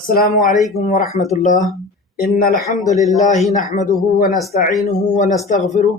السلام علیکم ورحمۃ اللہ۔ ان الحمد للہ نحمده ونستعینه ونستغفره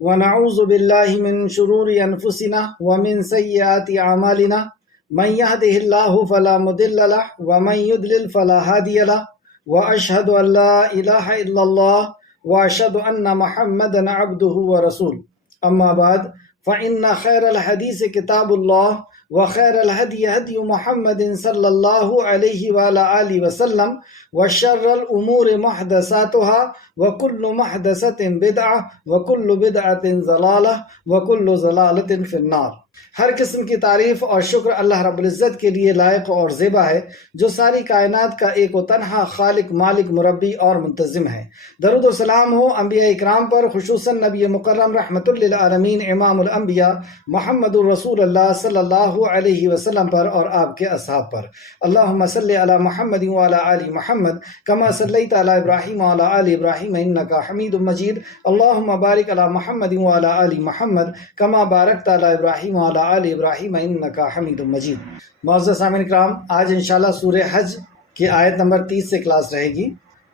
ونعوذ باللہ من شرور انفسنا ومن سیئات اعمالنا من يهده الله فلا مضل له ومن يضلل فلا هادي له واشهد ان لا اله الا الله واشهد ان محمدا عبده ورسوله اما بعد فان خیر الحدیث کتاب اللہ وخیر الهدی هدی محمد صلی اللہ علیہ وآلہ آلہ وسلم وشر الامور محدثاتها وکل محدثۃ بدعہ وکل بدعۃ ضلالہ وکل ضلالۃ فی النار۔ ہر قسم کی تعریف اور شکر اللہ رب العزت کے لیے لائق اور زیبا ہے، جو ساری کائنات کا ایک و تنہا خالق، مالک، مربی اور منتظم ہے۔ درود و سلام ہو انبیاء اکرام پر، خصوصاً نبی مکرم رحمت للعالمین امام الانبیاء محمد الرسول اللہ صلی اللہ علیہ وسلم پر اور آپ کے اصحاب پر۔ اللہم صلی علی محمد وعلی آل محمد کما صلیت علی ابراہیم وعلی آل ابراہیم انک حمید مجید۔ اللہم بارک علی محمد وعلی آل محمد کما بارکت علی ابراہیم وعلی آل ابراہیم انک حمید مجید۔ معزز سامعین کرام، آج انشاءاللہ سورہ حج کی آیت نمبر 30 سے کلاس رہے گی۔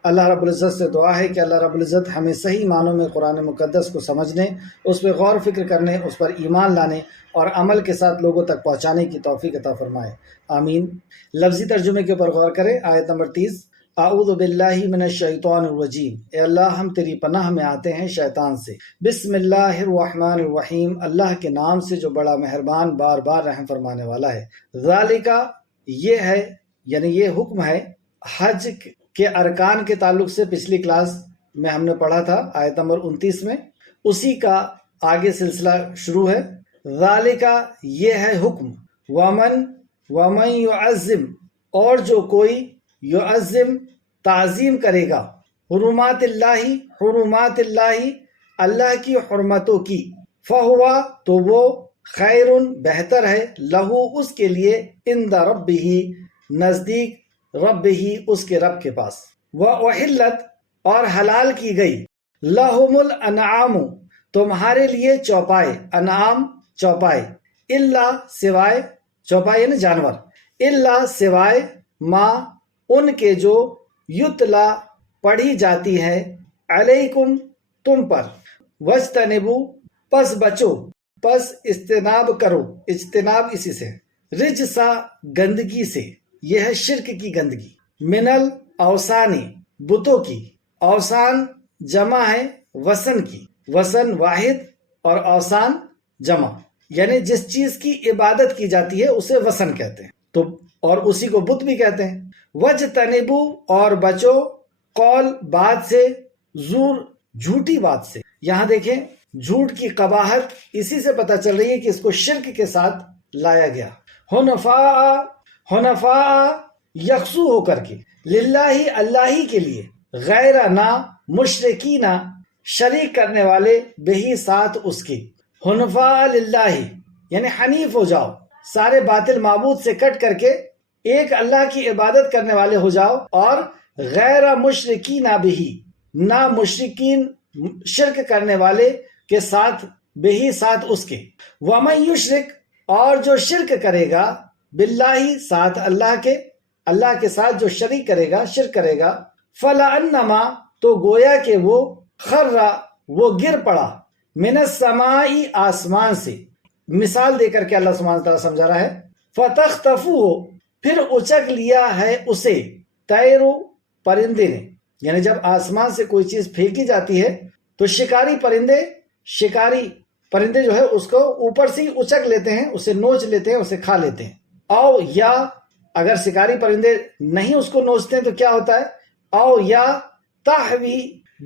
اللہ رب العزت سے دعا ہے کہ اللہ رب العزت ہمیں صحیح معنوں میں قرآن مقدس کو سمجھنے، اس پہ غور فکر کرنے، اس پر ایمان لانے اور عمل کے ساتھ لوگوں تک پہنچانے کی توفیق عطا فرمائے، آمین۔ لفظی ترجمے کے اوپر غور کریں۔ آیت نمبر 30، اعوذ باللہ من الشیطان الرجیم، اے اللہ ہم تیری پناہ میں آتے ہیں شیطان سے۔ بسم اللہ الرحمن الرحیم، اللہ کے نام سے جو بڑا مہربان، بار بار رحم فرمانے والا ہے۔ ذالکا، یہ ہے یعنی یہ حکم ہے حج کے ارکان کے تعلق سے، پچھلی کلاس میں ہم نے پڑھا تھا آیت نمبر 29 میں، اسی کا آگے سلسلہ شروع ہے۔ ذالکا، یہ ہے حکم، ومن یعظم، اور جو کوئی یعظم، تعظیم کرے گا، حرمات اللہ، اللہ کی حرمتوں کی، فہوا، تو وہ، خیر، بہتر ہے، لہو، اس کے لیے، عند ربہ، نزدیک، رب ہی، اس کے رب کے پاس، وَأُحِلَّتْ، اور حلال کی گئی، لَهُمُ الْأَنْعَامُ، تمہارے لیے چوپائے، انعام چوپائے، الا، سوائے، چوپائے یعنی جانور، الا، سوائے، ما، ان کے جو، یتلا، پڑھی جاتی ہے، علیکم، تم پر، وَاجْتَنِبُوا، پس بچو، پس اجتناب کرو، اجتناب اسی سے، رجسا، گندگی سے، یہ ہے شرک کی گندگی، من الاوثان، بتوں کی، اوثان جمع ہے وثن کی، وثن واحد اور اوثان جمع، یعنی جس چیز کی عبادت کی جاتی ہے اسے وثن کہتے ہیں، تو اور اسی کو بت بھی کہتے ہیں۔ وَاجْتَنِبُوا، اور بچو، قول، بات سے، زور، جھوٹی بات سے۔ یہاں دیکھیں جھوٹ کی قباحت اسی سے پتہ چل رہی ہے کہ اس کو شرک کے ساتھ لایا گیا۔ حنفاء، یکسو ہو کر کے، للہ، اللہ ہی کے لیے، غیر، نہ، مشرکین، شریک کرنے والے، بہی، ساتھ اس کے، حنفاء للہ، یعنی حنیف ہو جاؤ، سارے باطل معبود سے کٹ کر کے ایک اللہ کی عبادت کرنے والے ہو جاؤ، اور غیر مشرکین بہی، نہ مشرکین، شرک کرنے والے کے ساتھ، بہی، ساتھ اس کے، ومن یشرک، اور جو شرک کرے گا، باللہ، ساتھ اللہ کے ساتھ جو شریک کرے گا، شرک کرے گا، فلانما، تو گویا کہ وہ، خرّ، وہ گر پڑا، من السماء، آسمان سے، مثال دے کر کے اللہ سبحانہ وتعالیٰ سمجھا رہا ہے، فتخطفوہ، پھر اچک لیا ہے اسے، طیر، پرندے نے، یعنی جب آسمان سے کوئی چیز پھینکی جاتی ہے تو شکاری پرندے جو ہے اس کو اوپر سے ہی اچک لیتے ہیں، اسے نوچ لیتے ہیں، اسے کھا لیتے ہیں۔ او، یا اگر شکاری پرندے نہیں اس کو نوچتے ہیں تو کیا ہوتا ہے، او، یا تحوی،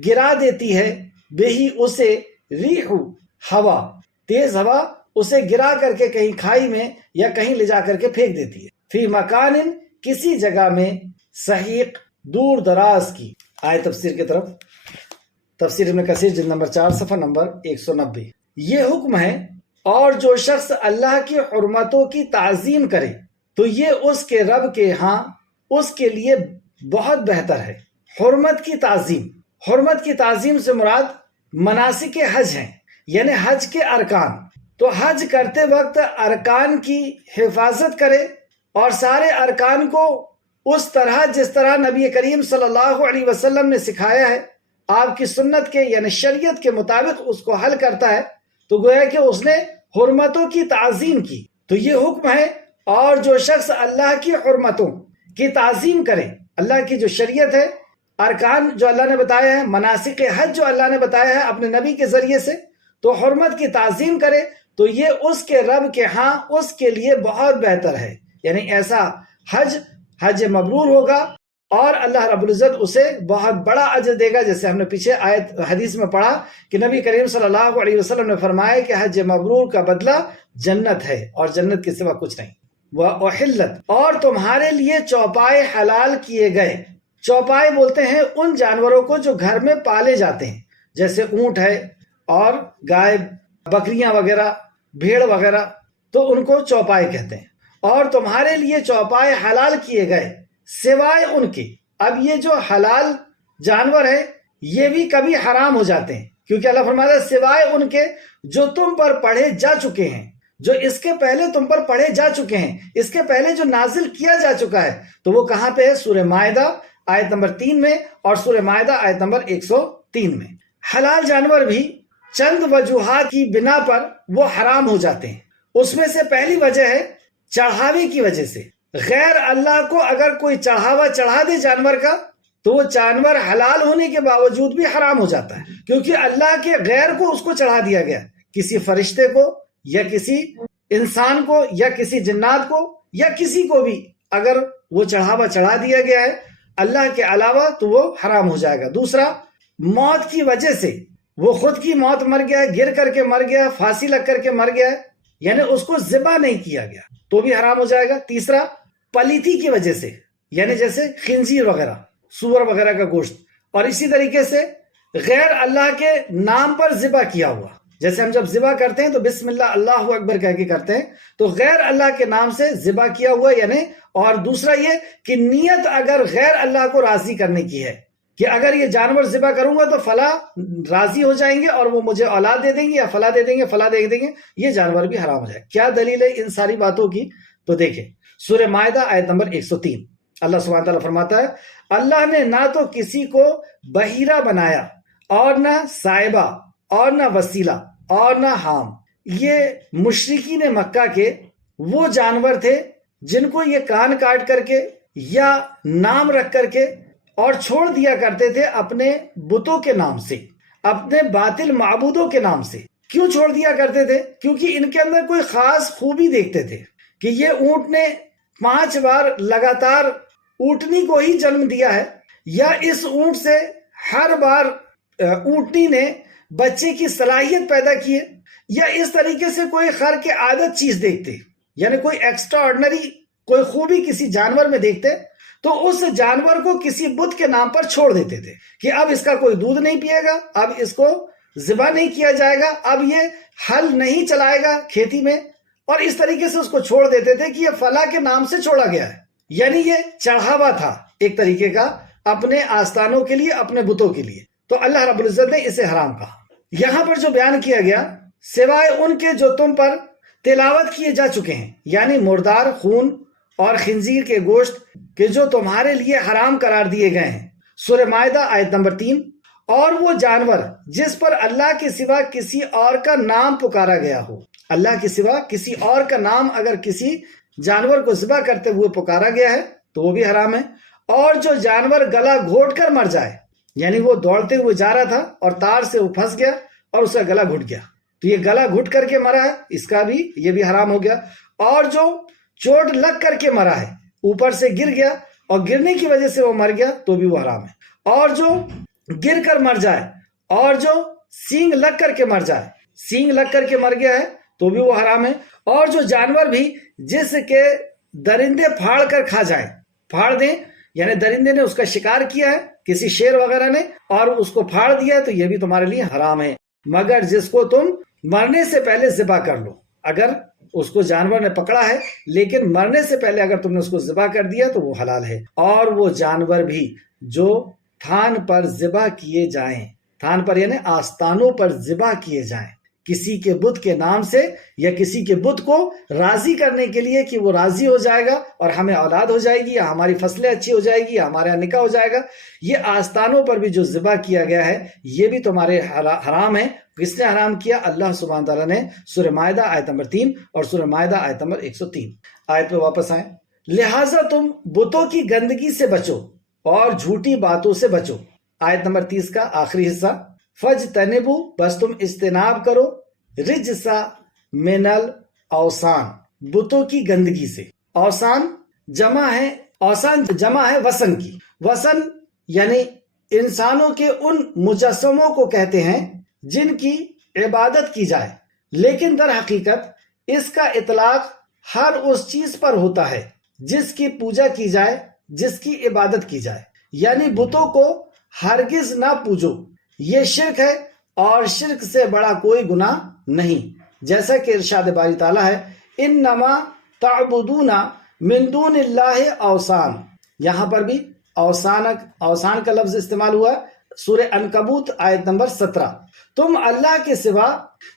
گرا دیتی ہے، بہی، اسے، ریح، ہوا، تیز ہوا اسے گرا کر کے کہیں کھائی میں یا کہیں لے جا کر کے پھینک دیتی ہے، فی مکان، کسی جگہ میں، صحیق، دور دراز کی۔ آئے تفسیر کی طرف، تفسیر ابن کثیر جلد نمبر 4 صفحہ نمبر 190۔ یہ حکم ہے، اور جو شخص اللہ کی حرمتوں کی تعظیم کرے تو یہ اس کے رب کے ہاں اس کے لیے بہت بہتر ہے۔ حرمت کی تعظیم سے مراد مناسک حج ہیں، یعنی حج کے ارکان۔ تو حج کرتے وقت ارکان کی حفاظت کرے اور سارے ارکان کو اس طرح جس طرح نبی کریم صلی اللہ علیہ وسلم نے سکھایا ہے، آپ کی سنت کے یعنی شریعت کے مطابق اس کو حل کرتا ہے، تو گویا کہ اس نے حرمتوں کی تعظیم کی۔ تو یہ حکم ہے، اور جو شخص اللہ کی حرمتوں کی تعظیم کرے، اللہ کی جو شریعت ہے، ارکان جو اللہ نے بتایا ہے، مناسک حج جو اللہ نے بتایا ہے اپنے نبی کے ذریعے سے، تو حرمت کی تعظیم کرے، تو یہ اس کے رب کے ہاں اس کے لیے بہت بہتر ہے، یعنی ایسا حج مبرور ہوگا، اور اللہ رب العزت اسے بہت بڑا اجر دے گا، جیسے ہم نے پیچھے آیت حدیث میں پڑھا کہ نبی کریم صلی اللہ علیہ وسلم نے فرمایا کہ حج مبرور کا بدلہ جنت ہے، اور جنت کے سوا کچھ نہیں۔ وَأُحِلَّتْ، اور تمہارے لیے چوپائے حلال کیے گئے۔ چوپائے بولتے ہیں ان جانوروں کو جو گھر میں پالے جاتے ہیں، جیسے اونٹ ہے اور گائے، بکریاں وغیرہ، بھیڑ وغیرہ، تو ان کو چوپائے کہتے ہیں۔ اور تمہارے لیے چوپائے حلال کیے گئے سوائے ان کے۔ اب یہ جو حلال جانور ہے یہ بھی کبھی حرام ہو جاتے ہیں، کیونکہ اللہ فرماتا ہے سوائے ان کے جو تم پر پڑھے جا چکے ہیں، جو اس کے پہلے تم پر پڑھے جا چکے ہیں، اس کے پہلے جو نازل کیا جا چکا ہے۔ تو وہ کہاں پہ ہے؟ سورہ مائدہ آیت نمبر 3 میں، اور سورہ مائدہ آیت نمبر 103 میں۔ حلال جانور بھی چند وجوہات کی بنا پر وہ حرام ہو جاتے ہیں۔ اس میں سے پہلی وجہ ہے چڑھاوے کی وجہ سے۔ غیر اللہ کو اگر کوئی چڑھاوا چڑھا دے جانور کا، تو وہ جانور حلال ہونے کے باوجود بھی حرام ہو جاتا ہے، کیونکہ اللہ کے غیر کو اس کو چڑھا دیا گیا، کسی فرشتے کو یا کسی انسان کو یا کسی جنات کو یا کسی کو بھی اگر وہ چڑھاوا چڑھا دیا گیا ہے اللہ کے علاوہ، تو وہ حرام ہو جائے گا۔ دوسرا، موت کی وجہ سے، وہ خود کی موت مر گیا، گر کر کے مر گیا، پھانسی لگ کر کے مر گیا، یعنی اس کو ذبح نہیں کیا گیا، تو بھی حرام ہو جائے گا۔ تیسرا، پلیتی کی وجہ سے، یعنی جیسے خنزیر وغیرہ، سور وغیرہ کا گوشت، اور اسی طریقے سے غیر اللہ کے نام پر ذبح کیا ہوا، جیسے ہم جب ذبح کرتے ہیں تو بسم اللہ اللہ اکبر کہہ کے کرتے ہیں، تو غیر اللہ کے نام سے ذبح کیا ہوا یعنی۔ اور دوسرا یہ کہ نیت اگر غیر اللہ کو راضی کرنے کی ہے کہ اگر یہ جانور ذبح کروں گا تو فلاں راضی ہو جائیں گے اور وہ مجھے اولاد دے دیں گے یا فلاں دے دیں گے، فلاں دے دیں گے، یہ جانور بھی حرام ہو جائے۔ کیا دلیل ہے ان ساری باتوں کی؟ تو دیکھیں سورہ مائدہ آیت نمبر 103، اللہ سبحانہ تعالیٰ فرماتا ہے اللہ نے نہ تو کسی کو بحیرہ بنایا، اور نہ سائبہ، اور نہ وسیلہ، اور نہ حام۔ یہ مشرکین مکہ کے وہ جانور تھے جن کو یہ کان کاٹ کر کے یا نام رکھ کر کے اور چھوڑ دیا کرتے تھے اپنے بتوں کے نام سے، اپنے باطل معبودوں کے نام سے۔ کیوں چھوڑ دیا کرتے تھے؟ کیونکہ ان کے اندر کوئی خاص خوبی دیکھتے تھے کہ یہ اونٹ نے 5 بار لگاتار اونٹنی کو ہی جنم دیا ہے، یا اس اونٹ سے ہر بار اونٹنی نے بچے کی صلاحیت پیدا کی ہے، یا اس طریقے سے کوئی خرق عادت چیز دیکھتے، یعنی کوئی ایکسٹرا آرڈنری کوئی خوبی کسی جانور میں دیکھتے، تو اس جانور کو کسی بت کے نام پر چھوڑ دیتے تھے کہ اب اس کا کوئی دودھ نہیں پیے گا، اب اس کو ذبح نہیں کیا جائے گا، اب یہ ہل نہیں چلائے گا کھیتی میں، اور اس طریقے سے اس کو چھوڑ دیتے تھے کہ یہ فلاں کے نام سے چھوڑا گیا ہے، یعنی یہ چڑھاوا تھا ایک طریقے کا اپنے آستانوں کے لیے، اپنے بتوں کے لیے۔ تو اللہ رب العزت نے اسے حرام کہا۔ یہاں پر جو بیان کیا گیا سوائے ان کے جو تم پر تلاوت کیے جا چکے ہیں، یعنی مردار خون اور خنزیر کے گوشت کہ جو تمہارے لیے حرام قرار دیے گئے ہیں، سورہ مائدہ آیت نمبر 3۔ اور وہ جانور جس پر اللہ کے سوا کسی اور کا نام پکارا گیا ہو، اللہ کے سوا کسی اور کا نام اگر کسی جانور کو ذبح کرتے ہوئے پکارا گیا ہے تو وہ بھی حرام ہے۔ اور جو جانور گلا گھونٹ کر مر جائے، یعنی وہ دوڑتے ہوئے جا رہا تھا اور تار سے وہ پھنس گیا اور اس کا گلا گھٹ گیا، تو یہ گلا گھٹ کر کے مرا ہے، اس کا بھی یہ بھی حرام ہو گیا۔ اور جو چوٹ لگ کر کے مرا ہے، اوپر سے گر گیا اور گرنے کی وجہ سے وہ مر گیا، تو بھی وہ حرام ہے۔ اور جو گر کر مر جائے، اور جو سینگ لگ کر کے مر جائے، سینگ لگ کر کے مر گیا ہے تو بھی وہ حرام ہے۔ اور جو جانور بھی جس کے درندے پھاڑ کر کھا جائیں، پھاڑ دیں یعنی درندے نے اس کا شکار کیا ہے، کسی شیر وغیرہ نے، اور اس کو پھاڑ دیا، تو یہ بھی تمہارے لیے حرام ہے، مگر جس کو تم مرنے سے پہلے ذبح کر لو۔ اگر اس کو جانور نے پکڑا ہے لیکن مرنے سے پہلے اگر تم نے اس کو ذبح کر دیا تو وہ حلال ہے۔ اور وہ جانور بھی جو تھان پر ذبح کیے جائیں، تھان پر یعنی آستانوں پر ذبح کیے جائیں، کسی کے بت کے نام سے یا کسی کے بت کو راضی کرنے کے لیے کہ وہ راضی ہو جائے گا اور ہمیں اولاد ہو جائے گی یا ہماری فصلیں اچھی ہو جائے گی یا ہمارے یہاں نکاح ہو جائے گا، یہ آستانوں پر بھی جو ذبح کیا گیا ہے یہ بھی تمہارے حرام ہے۔ کس نے حرام کیا؟ اللہ سبحانہ تعالیٰ نے۔ سورہ مائدہ آیت نمبر 3 اور سورہ مائدہ آیت نمبر 103۔ آیت پہ واپس آئیں۔ لہٰذا تم بتوں کی گندگی سے بچو اور جھوٹی باتوں سے بچو۔ آیت نمبر 30 کا آخری حصہ، فَاجْتَنِبُوا، بس تم اجتناب کرو، رجسا من الاوثان، بتوں کی گندگی سے۔ اوثان جمع ہے وثن کی۔ وثن یعنی انسانوں کے ان مجسموں کو کہتے ہیں جن کی عبادت کی جائے، لیکن در حقیقت اس کا اطلاق ہر اس چیز پر ہوتا ہے جس کی پوجا کی جائے، جس کی عبادت کی جائے، یعنی بتوں کو ہرگز نہ پوجو، یہ شرک ہے اور شرک سے بڑا کوئی گناہ نہیں، جیسا کہ ارشاد باری تعالیٰ ہے انما تعبدون من دون اللہ اوثان۔ یہاں پر بھی اوثان کا لفظ استعمال ہوا ہے، سورہ عنکبوت آیت نمبر 17۔ تم اللہ کے سوا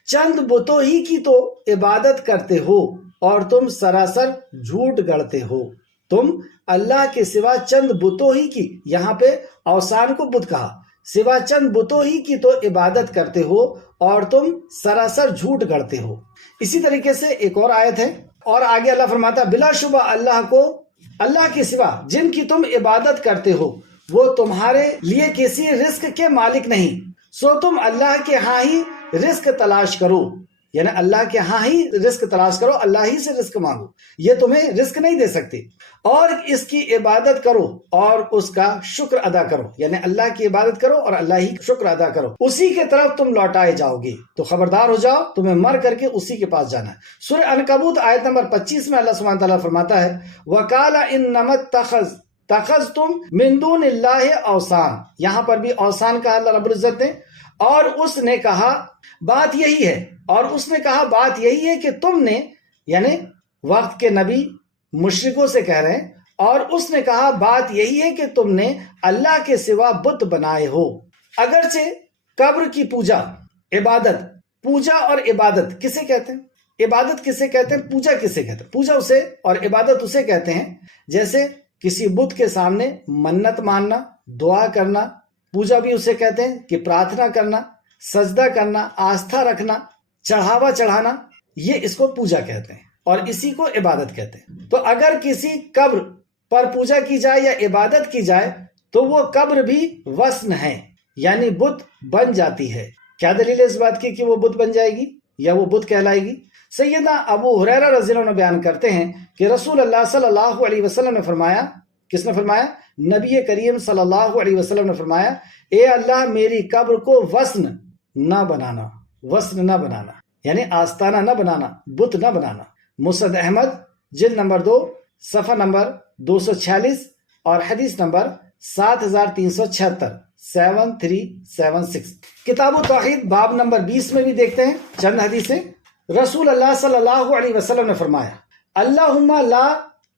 چند بتوں ہی کی تو عبادت کرتے ہو اور تم سراسر جھوٹ گڑتے ہو۔ تم اللہ کے سوا چند بتوں ہی کی، یہاں پہ اوثان کو بت کہا، سوا چند بتوں ہی کی تو عبادت کرتے ہو اور تم سراسر جھوٹ گڑتے ہو۔ اسی طریقے سے ایک اور آیت ہے، اور آگے اللہ فرماتا ہے بلا شبہ اللہ کے سوا جن کی تم عبادت کرتے ہو وہ تمہارے لیے کسی رزق کے مالک نہیں، سو تم اللہ کے ہاں ہی رزق تلاش کرو، یعنی اللہ کے ہاں ہی رزق تلاش کرو، اللہ ہی سے رزق مانگو، یہ تمہیں رزق نہیں دے سکتے، اور اس کی عبادت کرو اور اس کا شکر ادا کرو، یعنی اللہ کی عبادت کرو اور اللہ ہی شکر ادا کرو، اسی کے طرف تم لوٹائے جاؤ گے، تو خبردار ہو جاؤ، تمہیں مر کر کے اسی کے پاس جانا ہے۔ سورہ عنکبوت آیت نمبر 25 میں اللہ سبحانہ تعالیٰ فرماتا ہے وَقَالَ إِنَّمَا اتَّخَذْتُم مِّن دُونِ اللَّهِ أَوْثَانَ، یہاں پر بھی اوثان کا اللہ رب العزت نے، اور اس نے کہا بات یہی ہے، اور اس نے کہا بات یہی ہے کہ تم نے، یعنی وقت کے نبی مشرکوں سے کہہ رہے ہیں، اور اس نے کہا بات یہی ہے کہ تم نے اللہ کے سوا بت بنائے ہو۔ اگرچہ قبر کی پوجا اور عبادت کسے کہتے ہیں؟ عبادت کسے کہتے ہیں؟ پوجا کسے کہتے ہیں؟ پوجا اسے اور عبادت اسے کہتے ہیں جیسے کسی بت کے سامنے منت ماننا، دعا کرنا، پوجا بھی اسے کہتے ہیں کہ پرارتھنا کرنا، سجدہ کرنا، آستھا رکھنا، چڑھاوا چڑھانا، یہ اس کو پوجا کہتے ہیں اور اسی کو عبادت کہتے ہیں۔ تو اگر کسی قبر پر پوجا کی جائے یا عبادت کی جائے تو وہ قبر بھی وثن ہے، یعنی بت بن جاتی ہے۔ کیا دلیل ہے اس بات کی کہ وہ بت بن جائے گی یا وہ بت کہلائے گی؟ سیدنا ابو ہریرہ رضی اللہ عنہ بیان کرتے ہیں کہ رسول اللہ صلی اللہ علیہ وسلم نے فرمایا، کس نے فرمایا؟ نبی کریم صلی اللہ علیہ وسلم نے فرمایا اے اللہ میری قبر کو وثن نہ بنانا، یعنی آستانہ نہ بنانا، بت نہ بنانا۔ مسند احمد جلد نمبر 2 صفحہ نمبر 246 اور حدیث نمبر 7376 7376۔ کتاب التوحید باب نمبر 20 میں بھی دیکھتے ہیں چند حدیثیں۔ رسول اللہ صلی اللہ علیہ وسلم نے فرمایا اللہم لا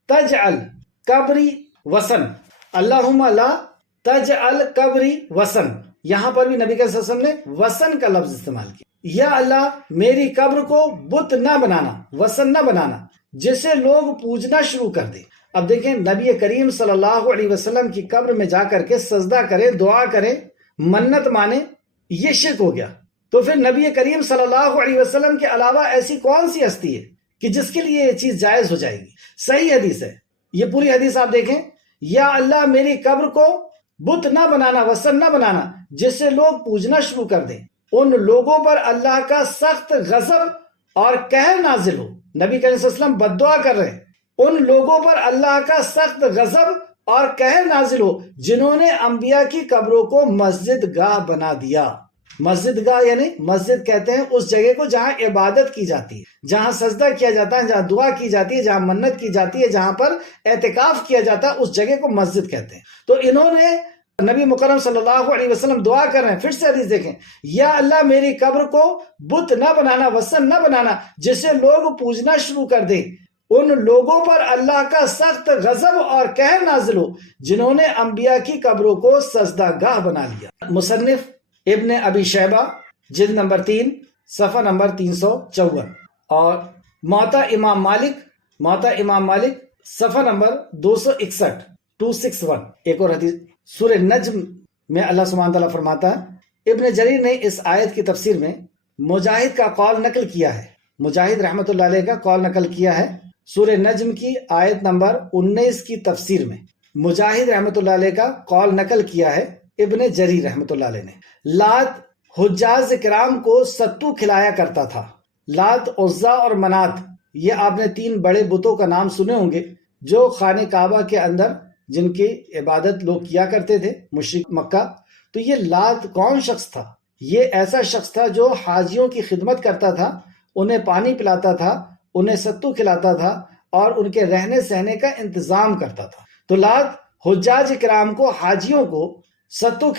تجعل قبری وثن، اللہم لا تجعل قبری وثن، یہاں پر بھی نبی صلی اللہ علیہ وسلم نے وثن کا لفظ استعمال کیا۔ یا اللہ میری قبر کو بت نہ بنانا، وثن نہ بنانا جسے لوگ پوجنا شروع کر دیں۔ اب دیکھیں نبی کریم صلی اللہ علیہ وسلم کی قبر میں جا کر کے سجدہ کریں، دعا کریں، منت مانے، یہ شرک ہو گیا۔ تو پھر نبی کریم صلی اللہ علیہ وسلم کے علاوہ ایسی کون سی ہستی ہے کہ جس کے لیے یہ چیز جائز ہو جائے گی؟ صحیح حدیث ہے، یہ پوری حدیث آپ دیکھیں، یا اللہ میری قبر کو بت نہ بنانا، وثن نہ بنانا جس سے لوگ پوجنا شروع کر دیں، ان لوگوں پر اللہ کا سخت غضب اور قہر نازل ہو۔ نبی کریم صلی اللہ علیہ وسلم بد دعا کر رہے ہیں، ان لوگوں پر اللہ کا سخت غضب اور قہر نازل ہو جنہوں نے انبیاء کی قبروں کو مسجد گاہ بنا دیا۔ مسجد گاہ یعنی مسجد کہتے ہیں اس جگہ کو جہاں عبادت کی جاتی ہے، جہاں سجدہ کیا جاتا ہے، جہاں دعا کی جاتی ہے، جہاں منت کی جاتی ہے، جہاں پر اعتکاف کیا جاتا ہے، اس جگہ کو مسجد کہتے ہیں۔ تو انہوں نے نبی مکرم صلی اللہ علیہ وسلم دعا کر رہے ہیں، پھر سے حدیث دیکھیں، یا اللہ میری قبر کو بت نہ بنانا، وثن نہ بنانا جسے لوگ پوجنا شروع کر دیں، ان لوگوں پر اللہ کا سخت غضب اور قہر نازل ہو جنہوں نے انبیاء کی قبروں کو سجدہ گاہ بنا لیا۔ مصنف ابن ابی شیبہ جلد نمبر 3 صفحہ نمبر 354، اور موطا امام مالک صفحہ نمبر 261، 261۔ ایک اور حدیث سورہ نجم میں اللہ سبحانہ تعالیٰ فرماتا ہے، ابن جریر نے اس آیت کی تفسیر میں مجاہد کا قول نقل کیا ہے، مجاہد رحمۃ اللہ علیہ کا قول نقل کیا ہے سورہ نجم کی آیت نمبر 19 کی تفسیر میں۔ مجاہد رحمۃ اللہ علیہ کا قول نقل کیا ہے ابن جریر رحمۃ اللہ علیہ نے۔ لات حجاز کرام کو ستو کھلایا کرتا تھا۔ لات، عزا اور منات، یہ آپ نے 3 بڑے بتوں کا نام سنے ہوں گے جو خانہ کعبہ کے اندر جن کی عبادت لوگ کیا کرتے تھے مشرک مکہ۔ تو یہ لات کون شخص تھا؟ یہ ایسا شخص تھا جو حاجیوں کی خدمت کرتا تھا، انہیں پانی پلاتا تھا، انہیں ستو کھلاتا تھا اور ان کے رہنے سہنے کا انتظام کرتا تھا۔ تو لات حجاج کرام کو، حاجیوں کو ستو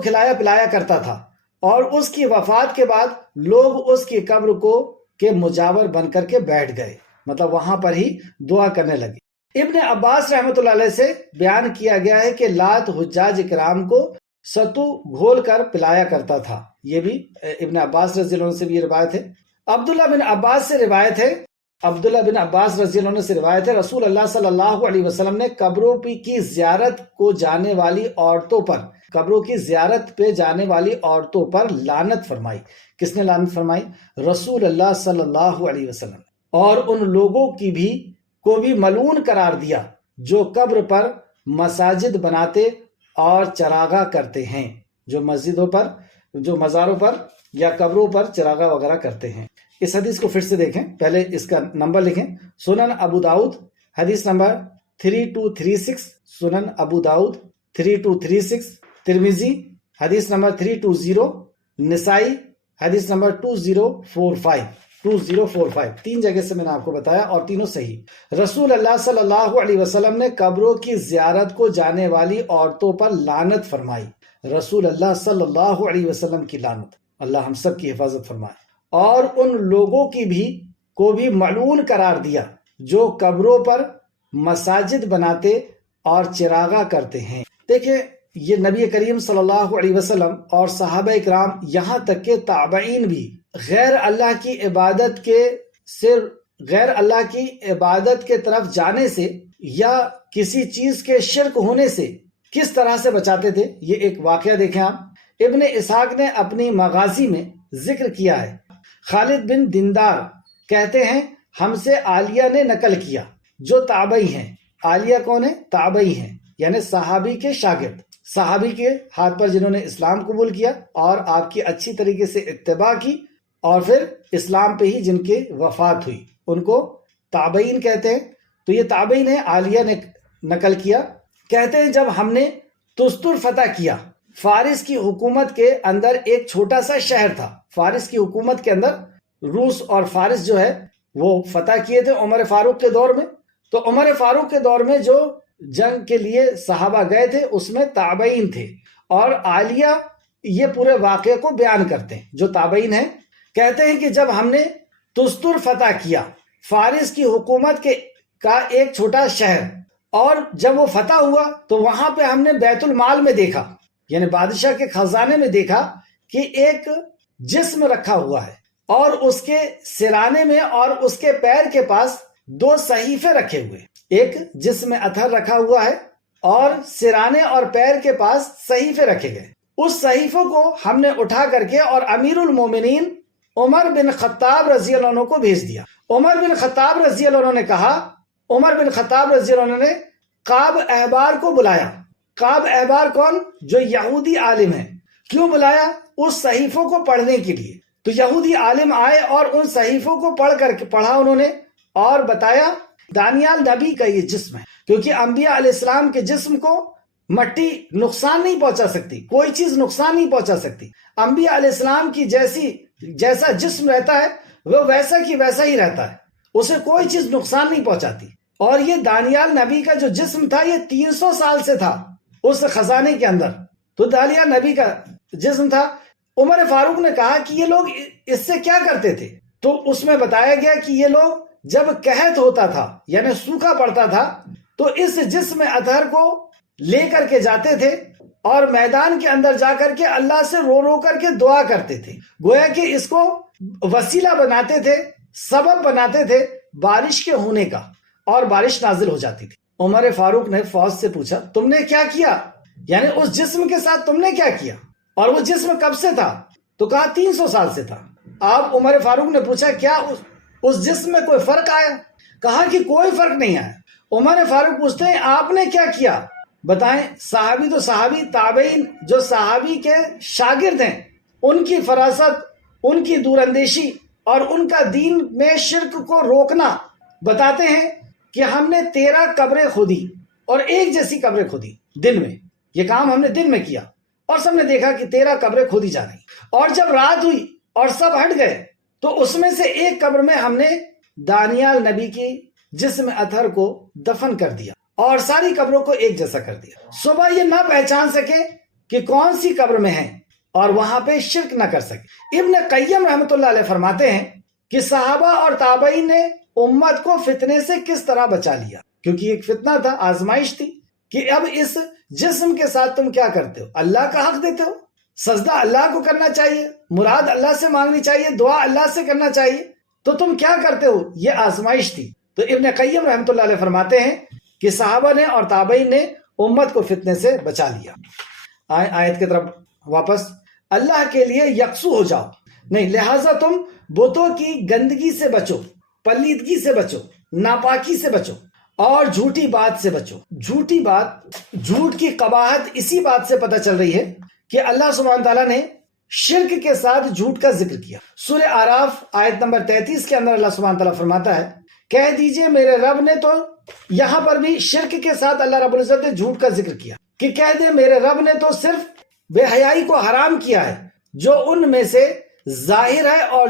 کھلایا پلایا کرتا تھا، اور اس کی وفات کے بعد لوگ اس کی قبر کے مجاور بن کر کے بیٹھ گئے، مطلب وہاں پر ہی دعا کرنے لگے۔ ابن عباس رحمۃ اللہ علیہ سے بیان کیا گیا ہے کہ لات حجاج کرام کو ستو گھول کر پلایا کرتا تھا۔ یہ بھی ابن عباس رضی اللہ عنہ سے بھی روایت ہے۔ عبداللہ بن عباس سے روایت ہے، عبداللہ بن عباس رضی اللہ عنہ سے روایت ہے، رسول اللہ صلی اللہ علیہ وسلم نے قبروں کی زیارت کو جانے والی عورتوں پر، قبروں کی زیارت پہ جانے والی عورتوں پر لعنت فرمائی۔ کس نے لعنت فرمائی؟ رسول اللہ صلی اللہ علیہ وسلم۔ اور ان لوگوں کو بھی ملعون قرار دیا جو قبر پر مساجد بناتے اور چراغاں کرتے ہیں، جو مسجدوں پر، جو مزاروں پر یا قبروں پر چراغاں وغیرہ کرتے ہیں۔ اس حدیث کو پھر سے دیکھیں، پہلے اس کا نمبر لکھیں۔ سنن ابو داؤد حدیث نمبر 3236، سنن ابو داؤد 3236، ترمذی حدیث نمبر 320، نسائی حدیث نمبر 2045، 3 جگہ سے میں نے آپ کو بتایا اور تینوں صحیح۔ رسول اللہ صلی اللہ علیہ وسلم نے قبروں کی زیارت کو جانے والی عورتوں پر لعنت فرمائی۔ رسول اللہ صلی اللہ علیہ وسلم کی لعنت، اللہ ہم سب کی حفاظت فرمائے۔ اور ان لوگوں کو بھی ملعون قرار دیا جو قبروں پر مساجد بناتے اور چراغاں کرتے ہیں۔ دیکھیں، یہ نبی کریم صلی اللہ علیہ وسلم اور صحابہ اکرام، یہاں تک کہ تابعین بھی غیر اللہ کی عبادت کے طرف جانے سے یا کسی چیز کے شرک ہونے سے کس طرح سے بچاتے تھے۔ یہ ایک واقعہ دیکھیں آپ، ابن اسحاق نے اپنی مغازی میں ذکر کیا ہے۔ خالد بن دیندار کہتے ہیں ہم سے عالیہ نے نقل کیا، جو تابعی ہیں۔ عالیہ کون ہے؟ تابعی ہیں، یعنی صحابی کے شاگرد، صحابی کے ہاتھ پر جنہوں نے اسلام قبول کیا اور آپ کی اچھی طریقے سے اتباع کی، اور پھر اسلام پہ ہی جن کی وفات ہوئی، ان کو تابعین کہتے ہیں۔ تو یہ تابعین ہے، عالیہ نے نقل کیا، کہتے ہیں جب ہم نے تستر فتح کیا، فارس کی حکومت کے اندر ایک چھوٹا سا شہر تھا۔ فارس کی حکومت کے اندر روس اور فارس جو ہے وہ فتح کیے تھے عمر فاروق کے دور میں۔ تو عمر فاروق کے دور میں جو جنگ کے لیے صحابہ گئے تھے اس میں تابعین تھے، اور عالیہ یہ پورے واقعے کو بیان کرتے ہیں، جو تابعین ہیں۔ کہتے ہیں کہ جب ہم نے تستر فتح کیا، فارس کی حکومت کا ایک چھوٹا شہر، اور جب وہ فتح ہوا تو وہاں پہ ہم نے بیت المال میں دیکھا، یعنی بادشاہ کے خزانے میں دیکھا کہ ایک جسم رکھا ہوا ہے، اور اس کے سرانے میں اور اس کے پیر کے پاس 2 صحیفے رکھے ہوئے، ایک جسم اطہر رکھا ہوا ہے اور سرانے اور پیر کے پاس صحیفے رکھے گئے۔ اس صحیفوں کو ہم نے اٹھا کر کے اور امیر المومنین عمر بن خطاب رضی اللہ عنہ کو بھیج دیا۔ عمر بن خطاب رضی اللہ عنہ نے کہا، عمر بن خطاب رضی اللہ عنہ نے قاب احبار کو بلایا۔ قاب احبار کون؟ جو یہودی عالم ہے۔ کیوں بلایا؟ اس صحیفوں کو پڑھنے کے لیے۔ تو یہودی عالم آئے اور ان صحیفوں کو پڑھا انہوں نے، اور بتایا دانیال نبی کا یہ جسم ہے، کیونکہ انبیاء علیہ السلام کے جسم کو مٹی نقصان نہیں پہنچا سکتی، کوئی چیز نقصان نہیں پہنچا سکتی۔ انبیاء علیہ السلام کی جیسا جسم رہتا ہے وہ ویسا کی ویسا ہی رہتا ہے، اسے کوئی چیز نقصان نہیں پہنچاتی۔ اور یہ دانیال نبی کا جو جسم تھا یہ 300 سال سے تھا اس خزانے کے اندر، تو دانیال نبی کا جسم تھا۔ عمر فاروق نے کہا کہ یہ لوگ اس سے کیا کرتے تھے؟ تو اس میں بتایا گیا کہ یہ لوگ جب قحط ہوتا تھا، یعنی سوکھا پڑتا تھا، تو اس جسم اطہر کو لے کر کے جاتے تھے اور میدان کے اندر جا کر کے اللہ سے رو رو کر کے دعا کرتے تھے، گویا کہ اس کو وسیلہ بناتے تھے، سبب بناتے تھے بارش کے ہونے کا، اور بارش نازل ہو جاتی تھی۔ عمر فاروق نے فوج سے پوچھا تم نے کیا کیا، یعنی اس جسم کے ساتھ تم نے کیا کیا، اور وہ جسم کب سے تھا؟ تو کہا 300 سال سے تھا۔ آپ عمر فاروق نے پوچھا کیا اس جسم میں کوئی فرق آیا؟ کہا کہ کوئی فرق نہیں آیا۔ عمر فاروق پوچھتے ہیں آپ نے کیا کیا بتائیں؟ صحابی تو صحابی، تابعین جو صحابی کے شاگرد ہیں، ان کی فراست، ان کی دور اندیشی اور ان کا دین میں شرک کو روکنا بتاتے ہیں کہ ہم نے 13 قبریں کھودی اور ایک جیسی قبریں کھودی دن میں، یہ کام ہم نے دن میں کیا، اور سب نے دیکھا کہ 13 قبریں کھودی جا رہی، اور جب رات ہوئی اور سب ہٹ گئے تو اس میں سے ایک قبر میں ہم نے دانیال نبی کی جسم اطہر کو دفن کر دیا اور ساری قبروں کو ایک جیسا کر دیا۔ صبح یہ نہ پہچان سکے کہ کون سی قبر میں ہیں اور وہاں پہ شرک نہ کر سکے۔ ابن قیم رحمۃ اللہ علیہ فرماتے ہیں کہ صحابہ اور تابعین نے امت کو فتنے سے کس طرح بچا لیا، کیونکہ ایک فتنہ تھا، آزمائش تھی کہ اب اس جسم کے ساتھ تم کیا کرتے ہو؟ اللہ کا حق دیتے ہو، سجدہ اللہ کو کرنا چاہیے، مراد اللہ سے مانگنی چاہیے، دعا اللہ سے کرنا چاہیے، تو تم کیا کرتے ہو؟ یہ آزمائش تھی۔ تو ابن قیم رحمۃ اللہ علیہ فرماتے ہیں کہ صحابہ نے اور تابعین نے امت کو فتنے سے بچا لیا۔ آیت کی طرف واپس، اللہ کے لیے یکسو ہو جاؤ، نہیں، لہٰذا تم بتوں کی گندگی سے بچو، پلیدگی سے بچو، ناپاکی سے بچو، اور جھوٹی بات سے بچو۔ جھوٹی بات، جھوٹ کی قباحت اسی بات سے پتہ چل رہی ہے کہ اللہ سبحانہ تعالیٰ نے شرک کے ساتھ جھوٹ کا ذکر کیا۔ سورہ اعراف آیت نمبر 33 کے اندر اللہ سبحانہ تعالیٰ فرماتا ہے کہہ دیجئے میرے رب نے، تو یہاں پر بھی شرک کے ساتھ اللہ رب العزت نے جھوٹ کا ذکر کیا کہ کہہ دے میرے رب نے تو صرف بے حیائی کو حرام کیا ہے، جو ان میں سے ظاہر ہے اور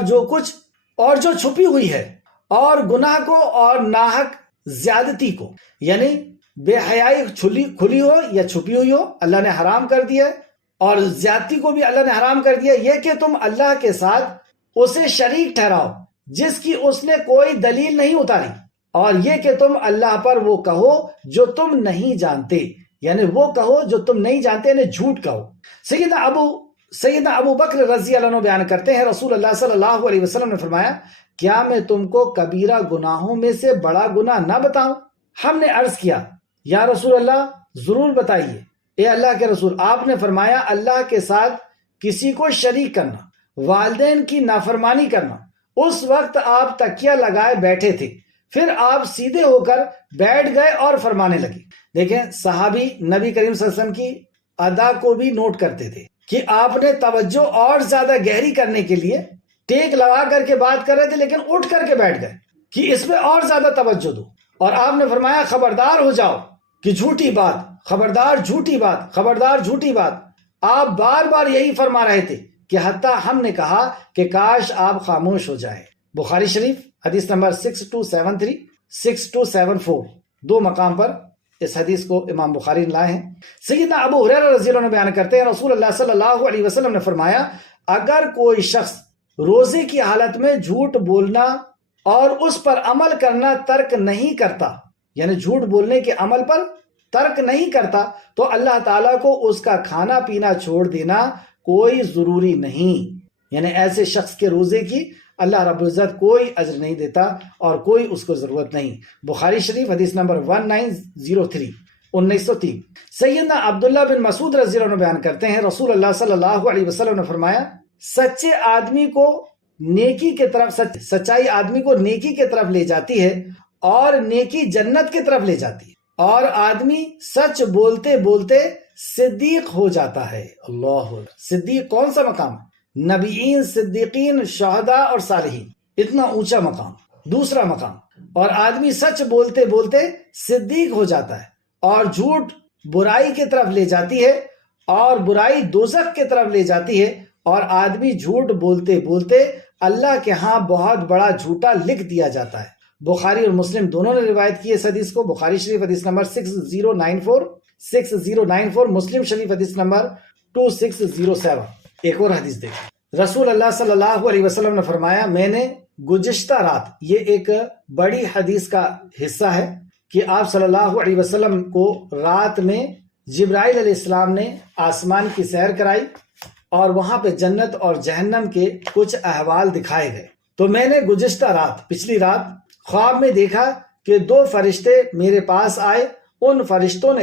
جو چھپی ہوئی ہے، اور گناہ کو اور ناحق زیادتی کو، یعنی بے حیائی کھلی ہو یا چھپی ہوئی ہو اللہ نے حرام کر دیا، اور زیادتی کو بھی اللہ نے حرام کر دیا۔ یہ کہ تم اللہ کے ساتھ اسے شریک ٹھہراؤ جس کی اس نے کوئی دلیل نہیں اتاری، اور یہ کہ تم اللہ پر وہ کہو جو تم نہیں جانتے، یعنی وہ کہو جو تم نہیں جانتے، یعنی جھوٹ کہو۔ سیدنا ابو بکر رضی اللہ عنہ بیان کرتے ہیں رسول اللہ صلی اللہ علیہ وسلم نے فرمایا کیا میں تم کو کبیرہ گناہوں میں سے بڑا گناہ نہ بتاؤں؟ ہم نے عرض کیا یا رسول اللہ ضرور بتائیے اے اللہ کے رسول۔ آپ نے فرمایا اللہ کے ساتھ کسی کو شریک کرنا، والدین کی نافرمانی کرنا۔ اس وقت آپ تکیہ لگائے بیٹھے تھے، پھر آپ سیدھے ہو کر بیٹھ گئے اور فرمانے لگے۔ دیکھیں صحابی نبی کریم صلی اللہ علیہ وسلم کی ادا کو بھی نوٹ کرتے تھے کہ آپ نے توجہ اور زیادہ گہری کرنے کے لیے ٹیک لگا کر کے بات کر رہے تھے، لیکن اٹھ کر کے بیٹھ گئے کہ اس پہ اور زیادہ توجہ دو، اور آپ نے فرمایا خبردار ہو جاؤ کہ جھوٹی بات، خبردار جھوٹی بات، خبردار جھوٹی بات۔ آپ بار بار یہی فرما رہے تھے کہ حتیٰ ہم نے کہا کہ کاش آپ خاموش ہو جائیں۔ بخاری شریف حدیث نمبر 6273 6274، دو مقام پر اس حدیث کو امام بخاری نے لائے ہیں۔ سیدنا ابو ہریرہ رضی اللہ عنہ بیان کرتے ہیں رسول اللہ صلی اللہ علیہ وسلم نے فرمایا اگر کوئی شخص روزے کی حالت میں جھوٹ بولنا اور اس پر عمل کرنا ترک نہیں کرتا، یعنی جھوٹ بولنے کے عمل پر ترک نہیں کرتا، تو اللہ تعالیٰ کو اس کا کھانا پینا چھوڑ دینا کوئی ضروری نہیں، یعنی ایسے شخص کے روزے کی اللہ رب العزت کوئی اجر نہیں دیتا اور کوئی اس کو ضرورت نہیں۔ بخاری شریف حدیث نمبر 1903 1903۔ سیدنا عبداللہ بن مسعود رضی اللہ عنہ بیان کرتے ہیں رسول اللہ صلی اللہ علیہ وسلم نے فرمایا سچے آدمی کو نیکی کے طرف، سچائی آدمی کو نیکی کے طرف لے جاتی ہے اور نیکی جنت کی طرف لے جاتی ہے، اور آدمی سچ بولتے بولتے صدیق ہو جاتا ہے۔ اللہ، صدیق کون سا مقام ہے؟ نبیین، صدیقین، شہداء اور صالحین، اتنا اونچا مقام۔ دوسرا مقام، اور آدمی سچ بولتے بولتے صدیق ہو جاتا ہے، اور جھوٹ برائی کی طرف لے جاتی ہے اور برائی دوزخ کی طرف لے جاتی ہے، اور آدمی جھوٹ بولتے بولتے اللہ کے ہاں بہت بڑا جھوٹا لکھ دیا جاتا ہے۔ بخاری اور مسلم دونوں نے روایت کی اس حدیث کو۔ بخاری شریف حدیث نمبر 6094 مسلم شریف حدیث نمبر 2607۔ ایک اور حدیث دیکھیں، رسول اللہ صلی اللہ علیہ وسلم نے فرمایا میں نے گزشتہ رات، یہ ایک بڑی حدیث کا حصہ ہے کہ آپ صلی اللہ علیہ وسلم کو رات میں جبرائیل علیہ السلام نے آسمان کی سیر کرائی اور وہاں پہ جنت اور جہنم کے کچھ احوال دکھائے گئے. تو میں نے گزشتہ رات، پچھلی رات، خواب میں دیکھا کہ 2 فرشتے میرے پاس آئے. ان فرشتوں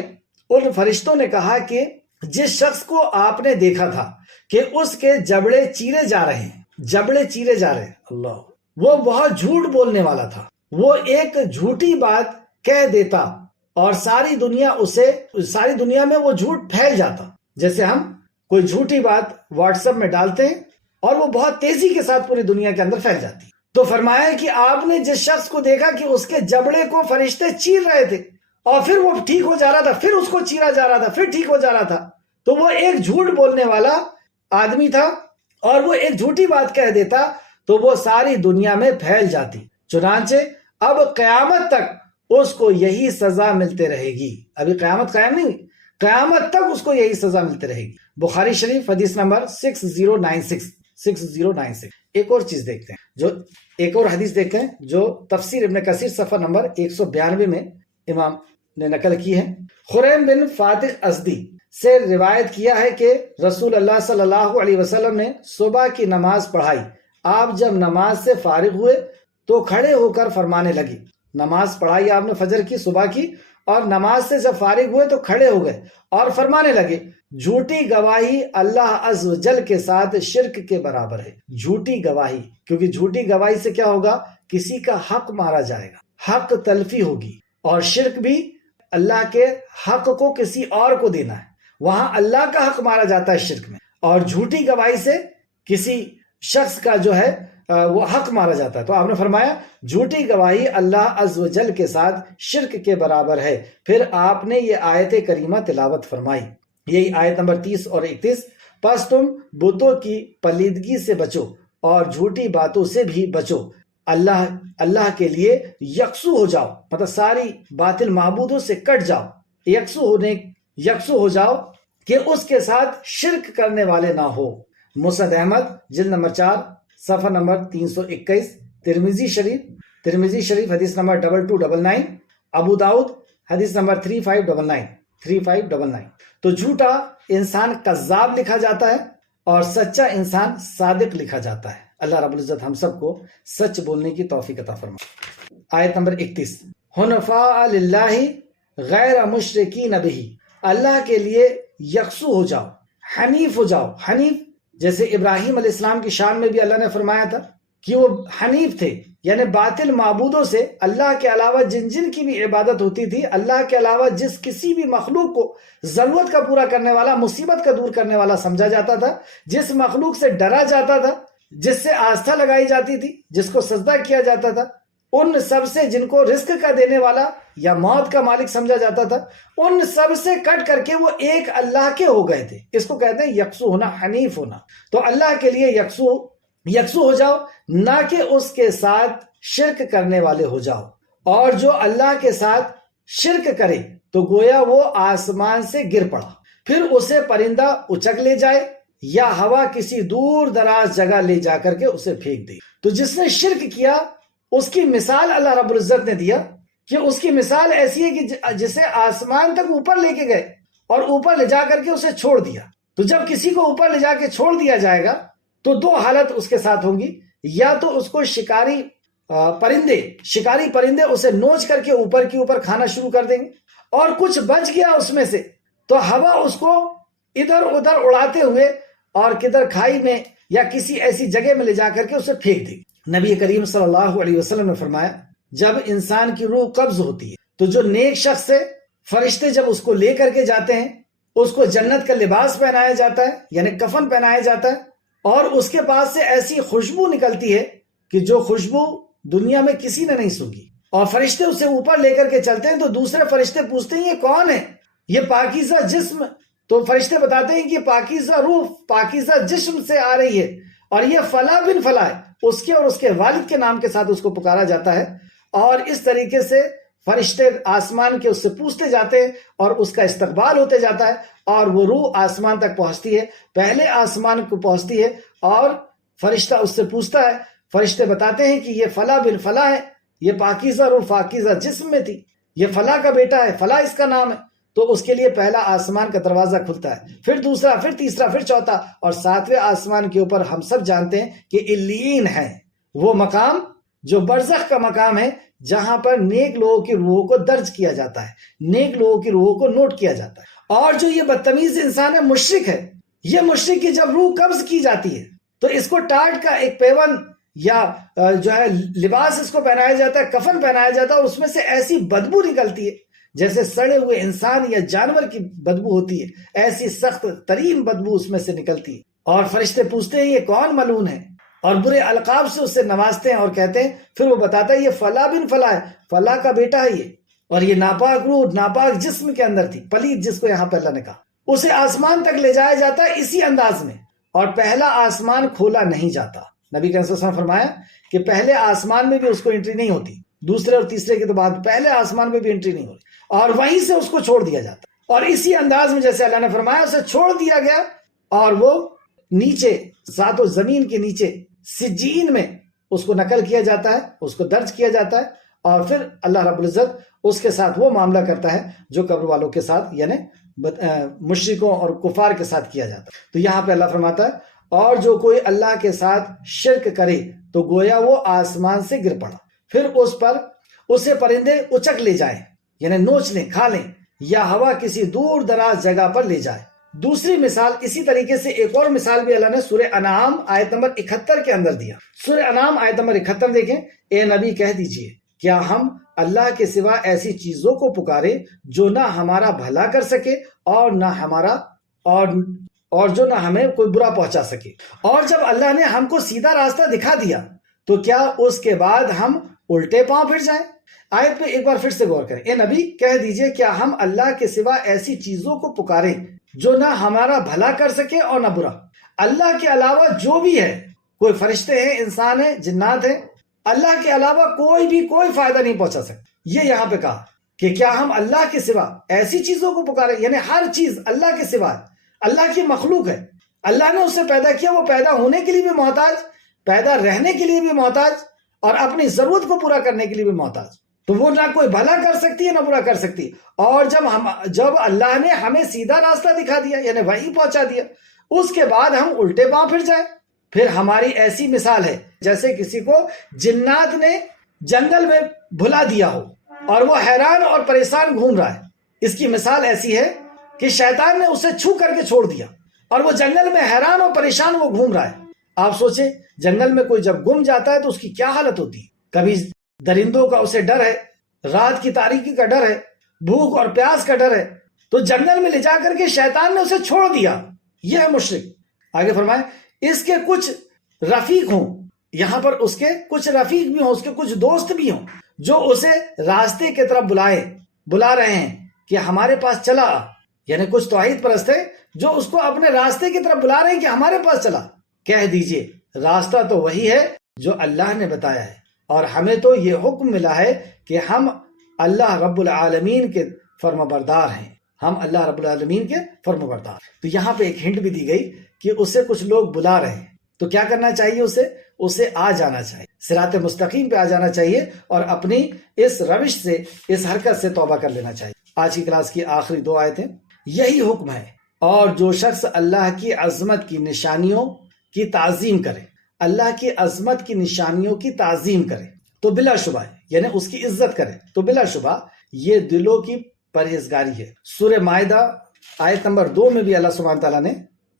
نے کہا کہ جس شخص کو آپ نے دیکھا تھا کہ اس کے جبڑے چیرے جا رہے ہیں، اللہ، وہ بہت جھوٹ بولنے والا تھا. وہ ایک جھوٹی بات کہہ دیتا اور ساری دنیا میں وہ جھوٹ پھیل جاتا. جیسے ہم کوئی جھوٹی بات واٹس ایپ میں ڈالتے ہیں اور وہ بہت تیزی کے ساتھ پوری دنیا کے اندر پھیل جاتی. تو فرمایا کہ آپ نے جس شخص کو دیکھا کہ اس کے جبڑے کو فرشتے چیر رہے تھے اور پھر وہ ٹھیک ہو جا رہا تھا، پھر اس کو چیرا جا رہا تھا، پھر ٹھیک ہو جا رہا تھا، تو وہ ایک جھوٹ بولنے والا آدمی تھا اور وہ ایک جھوٹی بات کہہ دیتا تو وہ ساری دنیا میں پھیل جاتی. چنانچہ اب قیامت تک اس کو یہی سزا ملتے رہے گی. ابھی قیامت قائم نہیں ہوئی، قیامت تک اس کو یہی سزا ملتے رہے گی. بخاری شریف حدیث نمبر 6096. ایک اور چیز دیکھتے ہیں، ایک اور حدیث دیکھتے ہیں جو تفسیر ابن کثیر صفحہ نمبر 192 میں امام نے نقل کی ہے. خریم بن فاتح ازدی سے روایت کیا ہے کہ رسول اللہ صلی اللہ علیہ وسلم نے صبح کی نماز پڑھائی. آپ جب نماز سے فارغ ہوئے تو کھڑے ہو کر فرمانے لگے. نماز پڑھائی آپ نے فجر کی، صبح کی، اور نماز سے جب فارغ ہوئے تو کھڑے ہو گئے اور فرمانے لگے، جھوٹی گواہی اللہ عز و جل کے ساتھ شرک کے برابر ہے. جھوٹی گواہی، کیونکہ جھوٹی گواہی سے کیا ہوگا؟ کسی کا حق مارا جائے گا، حق تلفی ہوگی. اور شرک بھی اللہ کے حق کو کسی اور کو دینا ہے، وہاں اللہ کا حق مارا جاتا ہے شرک میں. اور جھوٹی گواہی سے کسی شخص کا جو ہے وہ حق مارا جاتا ہے. تو آپ نے فرمایا جھوٹی گواہی اللہ عز و جل کے ساتھ شرک کے برابر ہے. پھر آپ نے یہ آیت کریمہ تلاوت فرمائی، یہی آیت نمبر 30 اور 31. پس تم بتوں کی پلیدگی سے بچو اور جھوٹی باتوں سے بھی بچو. اللہ کے لیے یکسو ہو جاؤ، مطلب ساری باطل معبودوں سے کٹ جاؤ، یکسو ہو جاؤ کہ اس کے ساتھ شرک کرنے والے نہ ہو. مسند احمد جلد نمبر 4 صفحہ نمبر 321. ترمذی شریف حدیث نمبر 2299. ابو داؤد حدیث نمبر 3599. تو جھوٹا انسان کذاب لکھا جاتا ہے اور سچا انسان صادق لکھا جاتا ہے. اللہ رب العزت ہم سب کو سچ بولنے کی توفیق عطا فرمائے. آیت نمبر 31. حنفاء للہ غیر مشرکین بہ. اللہ کے لیے یکسو ہو جاؤ، حنیف ہو جاؤ. حنیف جیسے ابراہیم علیہ السلام کی شان میں بھی اللہ نے فرمایا تھا کہ وہ حنیف تھے، یعنی باطل معبودوں سے، اللہ کے علاوہ جن کی بھی عبادت ہوتی تھی، اللہ کے علاوہ جس کسی بھی مخلوق کو ضرورت کا پورا کرنے والا، مصیبت کا دور کرنے والا سمجھا جاتا تھا، جس مخلوق سے ڈرا جاتا تھا، جس سے آستھا لگائی جاتی تھی، جس کو سجدہ کیا جاتا تھا، ان سب سے، جن کو رزق کا دینے والا یا موت کا مالک سمجھا جاتا تھا، ان سب سے کٹ کر کے وہ ایک اللہ کے ہو گئے تھے. اس کو کہتے ہیں یکسو ہونا، حنیف ہونا. تو اللہ کے لیے یکسو ہو جاؤ، نہ کہ اس کے ساتھ شرک کرنے والے ہو جاؤ. اور جو اللہ کے ساتھ شرک کرے تو گویا وہ آسمان سے گر پڑا، پھر اسے پرندہ اچک لے جائے یا ہوا کسی دور دراز جگہ لے جا کر کے اسے پھینک دے. تو جس نے شرک کیا اس کی مثال اللہ رب العزت نے دیا کہ اس کی مثال ایسی ہے کہ جسے آسمان تک اوپر لے کے گئے اور اوپر لے جا کر کے اسے چھوڑ دیا. تو جب کسی کو اوپر لے جا کے چھوڑ دیا جائے گا تو 2 حالت اس کے ساتھ ہوں گی. یا تو اس کو شکاری پرندے اسے نوچ کر کے اوپر کی اوپر کھانا شروع کر دیں گے، اور کچھ بچ گیا اس میں سے تو ہوا اس کو ادھر ادھر اڑاتے ہوئے اور کدھر کھائی میں یا کسی ایسی جگہ میں لے جا کر کے اسے پھینک دے گی. نبی کریم صلی اللہ علیہ وسلم نے فرمایا جب انسان کی روح قبض ہوتی ہے تو جو نیک شخص ہے، فرشتے جب اس کو لے کر کے جاتے ہیں، اس کو جنت کا لباس پہنایا جاتا ہے، یعنی کفن پہنایا جاتا ہے، اور اس کے پاس سے ایسی خوشبو نکلتی ہے کہ جو خوشبو دنیا میں کسی نے نہیں سونگھی. اور فرشتے اسے اوپر لے کر کے چلتے ہیں تو دوسرے فرشتے پوچھتے ہیں یہ کون ہے؟ یہ پاکیزہ جسم. تو فرشتے بتاتے ہیں کہ یہ پاکیزہ روح، پاکیزہ جسم سے آ رہی ہے، اور یہ فلاں بن فلاں ہے، اس کے اور اس کے والد کے نام کے ساتھ اس کو پکارا جاتا ہے. اور اس طریقے سے فرشتے آسمان کے اس سے پوچھتے جاتے ہیں اور اس کا استقبال ہوتے جاتا ہے، اور وہ روح آسمان تک پہنچتی ہے، پہلے آسمان کو پہنچتی ہے، اور فرشتہ اس سے پوچھتا ہے. فرشتے بتاتے ہیں کہ یہ فلاں بن فلاں ہے، یہ پاکیزہ روح پاکیزہ جسم میں تھی، یہ فلاں کا بیٹا ہے، فلاں اس کا نام ہے. تو اس کے لیے پہلا آسمان کا دروازہ کھلتا ہے، پھر دوسرا، پھر تیسرا، پھر چوتھا، اور 7ویں آسمان کے اوپر ہم سب جانتے ہیں کہ علیین ہے، وہ مقام جو برزخ کا مقام ہے، جہاں پر نیک لوگوں کی روحوں کو درج کیا جاتا ہے، نیک لوگوں کی روحوں کو نوٹ کیا جاتا ہے۔ اور جو یہ بدتمیز انسان ہے، مشرک ہے، یہ مشرک کی جب روح قبض کی جاتی ہے تو اس کو ٹاٹ کا ایک پیون یا جو ہے لباس اس کو پہنایا جاتا ہے، کفن پہنایا جاتا ہے، اور اس میں سے ایسی بدبو نکلتی ہے جیسے سڑے ہوئے انسان یا جانور کی بدبو ہوتی ہے، ایسی سخت ترین بدبو اس میں سے نکلتی ہے۔ اور فرشتے پوچھتے ہیں یہ کون ملعون ہے، اور برے القاب سے اسے نوازتے ہیں اور کہتے ہیں، پھر وہ بتاتا ہے یہ فلاں بن فلاں ہے، فلاں کا بیٹا ہے یہ، اور یہ ناپاک روح ناپاک جسم کے اندر تھی، پلید جس کو یہاں پہ اللہ نے کہا۔ اسے آسمان تک لے جایا جاتا ہے اسی انداز میں، اور پہلا آسمان کھولا نہیں جاتا۔ نبی کریم صلی اللہ علیہ وسلم نے فرمایا کہ پہلے آسمان میں بھی اس کو انٹری نہیں ہوتی، دوسرے اور تیسرے کے تو بعد پہلے آسمان میں بھی انٹری نہیں ہوتی، اور وہیں سے اس کو چھوڑ دیا جاتا، اور اسی انداز میں جیسے اللہ نے فرمایا اسے چھوڑ دیا گیا، اور وہ نیچے ذات و زمین کے نیچے سجین میں اس کو نقل کیا جاتا ہے، اس کو درج کیا جاتا ہے، اور پھر اللہ رب العزت اس کے ساتھ وہ معاملہ کرتا ہے جو قبر والوں کے ساتھ یعنی مشرکوں اور کفار کے ساتھ کیا جاتا ہے۔ تو یہاں پہ اللہ فرماتا ہے اور جو کوئی اللہ کے ساتھ شرک کرے تو گویا وہ آسمان سے گر پڑا، پھر اس پر اسے پرندے اچک لے جائیں، یعنی نوچ لیں، کھا لیں، یا ہوا کسی دور دراز جگہ پر لے جائے۔ دوسری مثال اسی طریقے سے ایک اور مثال بھی اللہ نے سورہ انعام آیت نمبر 71 کے اندر دیا۔ سورہ انعام آیت نمبر 71 دیکھیں، اے نبی کہہ دیجئے کیا ہم اللہ کے سوا ایسی چیزوں کو پکارے جو نہ ہمارا بھلا کر سکے اور نہ ہمارا اور جو نہ ہمیں کوئی برا پہنچا سکے، اور جب اللہ نے ہم کو سیدھا راستہ دکھا دیا تو کیا اس کے بعد ہم الٹے پاؤں پھر جائیں؟ آیت پہ ایک بار پھر سے غور کریں، اے نبی کہہ دیجئے کیا ہم اللہ کے سوا ایسی چیزوں کو پکارے جو نہ ہمارا بھلا کر سکے اور نہ برا۔ اللہ کے علاوہ جو بھی ہے، کوئی فرشتے ہیں، انسان ہیں، جنات ہیں، اللہ کے علاوہ کوئی بھی کوئی فائدہ نہیں پہنچا سکتا۔ یہ یہاں پہ کہا کہ کیا ہم اللہ کے سوا ایسی چیزوں کو پکارے، یعنی ہر چیز اللہ کے سوا ہے، اللہ کی مخلوق ہے، اللہ نے اسے پیدا کیا، وہ پیدا ہونے کے لیے بھی محتاج، پیدا رہنے کے لیے بھی محتاج، اور اپنی ضرورت کو پورا کرنے کے لیے بھی محتاج، تو وہ نہ کوئی بھلا کر سکتی ہے نہ برا کر سکتی۔ اور جب اللہ نے ہمیں سیدھا راستہ دکھا دیا یعنی وحی پہنچا دیا، اس کے بعد ہم الٹے پاؤں پھر جائیں، پھر ہماری ایسی مثال ہے جیسے کسی کو جنات نے جنگل میں بھلا دیا ہو اور وہ حیران اور پریشان گھوم رہا ہے۔ اس کی مثال ایسی ہے کہ شیطان نے اسے چھو کر کے چھوڑ دیا اور وہ جنگل میں حیران اور پریشان وہ گھوم رہا ہے۔ آپ سوچیں جنگل میں کوئی جب گم جاتا ہے تو اس کی کیا حالت ہوتی ہے؟ کبھی درندوں کا اسے ڈر ہے، رات کی تاریکی کا ڈر ہے، بھوک اور پیاس کا ڈر ہے، تو جنگل میں لے جا کر کے شیطان نے اسے چھوڑ دیا۔ یہ ہے مشرک۔ آگے فرمائیں اس کے کچھ رفیق ہوں، یہاں پر اس کے کچھ رفیق بھی ہوں، اس کے کچھ دوست بھی ہوں جو اسے راستے کی طرف بلا رہے ہیں کہ ہمارے پاس چلا، یعنی کچھ توحید پرست ہے جو اس کو اپنے راستے کی طرف بلا رہے ہیں کہ ہمارے پاس چلا۔ کہہ دیجئے راستہ تو وہی ہے جو اللہ نے بتایا ہے، اور ہمیں تو یہ حکم ملا ہے کہ ہم اللہ رب العالمین کے فرما بردار ہیں، ہم اللہ رب العالمین کے فرما بردار۔ تو یہاں پہ ایک ہنٹ بھی دی گئی کہ اسے کچھ لوگ بلا رہے ہیں، تو کیا کرنا چاہیے؟ اسے آ جانا چاہیے، صراط مستقیم پہ آ جانا چاہیے، اور اپنی اس روش سے، اس حرکت سے توبہ کر لینا چاہیے۔ آج کی کلاس کی آخری 2 آیتیں، یہی حکم ہے، اور جو شخص اللہ کی عظمت کی نشانیوں کی تعظیم کرے، اللہ کی عظمت کی نشانیوں کی تعظیم کرے تو بلا شبہ، یعنی اس کی عزت کرے تو بلا شبہ یہ دلوں کی پرہیزگاری ہے۔ سورہ مائدہ آیت نمبر 2 میں بھی اللہ سبحانہ تعالیٰ نے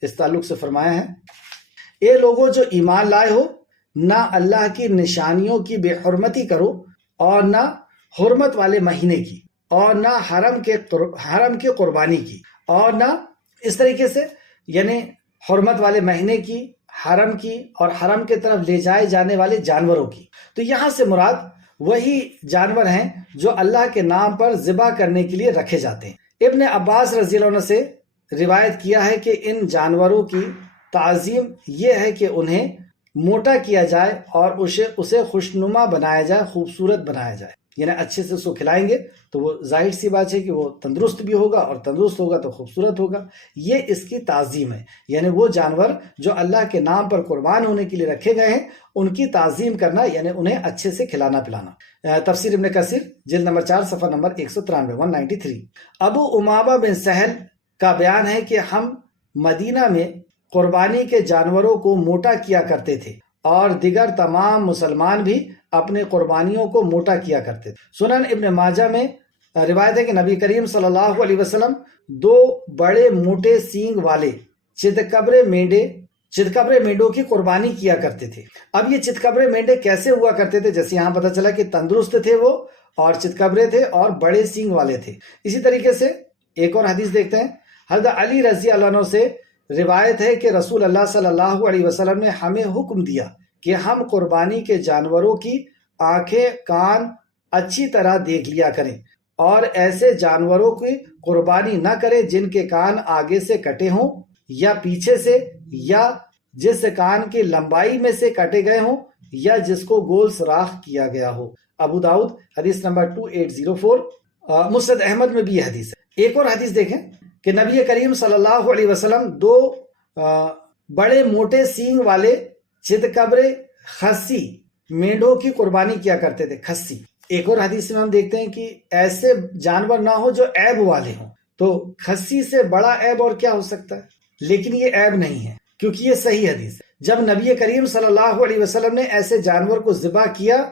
اس تعلق سے فرمایا ہے، اے لوگوں جو ایمان لائے ہو، نہ اللہ کی نشانیوں کی بے حرمتی کرو، اور نہ حرمت والے مہینے کی، اور نہ حرم کی قربانی کی، اور نہ اس طریقے سے یعنی حرمت والے مہینے کی، حرم کی، اور حرم کے طرف لے جائے جانے والے جانوروں کی۔ تو یہاں سے مراد وہی جانور ہیں جو اللہ کے نام پر ذبح کرنے کے لیے رکھے جاتے ہیں۔ ابن عباس رضی اللہ عنہ سے روایت کیا ہے کہ ان جانوروں کی تعظیم یہ ہے کہ انہیں موٹا کیا جائے اور اسے خوشنما بنایا جائے، خوبصورت بنایا جائے۔ یعنی اچھے سے اس کو کھلائیں گے تو وہ ظاہر سی بات ہے کہ وہ تندرست بھی ہوگا، اور تندرست ہوگا تو خوبصورت ہوگا۔ یہ اس کی تعظیم ہے، یعنی وہ جانور جو اللہ کے نام پر قربان ہونے کے لیے رکھے گئے ہیں ان کی تعظیم کرنا، یعنی انہیں اچھے سے کھلانا پلانا۔ تفسیر ابن کثیر جلد نمبر 4 صفحہ نمبر 193 193۔ ابو امامہ بن سہل کا بیان ہے کہ ہم مدینہ میں قربانی کے جانوروں کو موٹا کیا کرتے تھے اور دیگر تمام مسلمان بھی اپنے قربانیوں کو موٹا کیا کرتے تھے۔ سنن ابن ماجہ میں روایت ہے کہ نبی کریم صلی اللہ علیہ وسلم 2 بڑے موٹے سینگ والے چتکبرے مینڈوں کی قربانی کیا کرتے تھے۔ اب یہ چتکبرے مینڈے کیسے ہوا کرتے تھے؟ جیسے یہاں پتہ چلا کہ تندرست تھے وہ، اور چتکبرے تھے اور بڑے سینگ والے تھے۔ اسی طریقے سے ایک اور حدیث دیکھتے ہیں۔ حضرت علی رضی اللہ عنہ سے روایت ہے کہ رسول اللہ صلی اللہ علیہ وسلم نے ہمیں حکم دیا کہ ہم قربانی کے جانوروں کی آنکھیں کان اچھی طرح دیکھ لیا کریں، اور ایسے جانوروں کی قربانی نہ کریں جن کے کان آگے سے کٹے ہوں یا پیچھے سے، یا جس کان کی لمبائی میں سے کٹے گئے ہوں، یا جس کو گول سوراخ کیا گیا ہو۔ ابو داؤد حدیث نمبر 2804۔ مسند احمد میں بھی یہ حدیث ہے۔ ایک اور حدیث دیکھیں کہ نبی کریم صلی اللہ علیہ وسلم 2 بڑے موٹے سینگ والے چتکبرے خسی مینڈوں کی قربانی کیا کرتے تھے، خسی۔ ایک اور حدیث میں ہم دیکھتے ہیں کہ ایسے جانور نہ ہو جو عیب والے ہوں، تو خسی سے بڑا عیب اور کیا ہو سکتا ہے؟ لیکن یہ عیب نہیں ہے، کیونکہ یہ صحیح حدیث ہے۔ جب نبی کریم صلی اللہ علیہ وسلم نے ایسے جانور کو ذبح کیا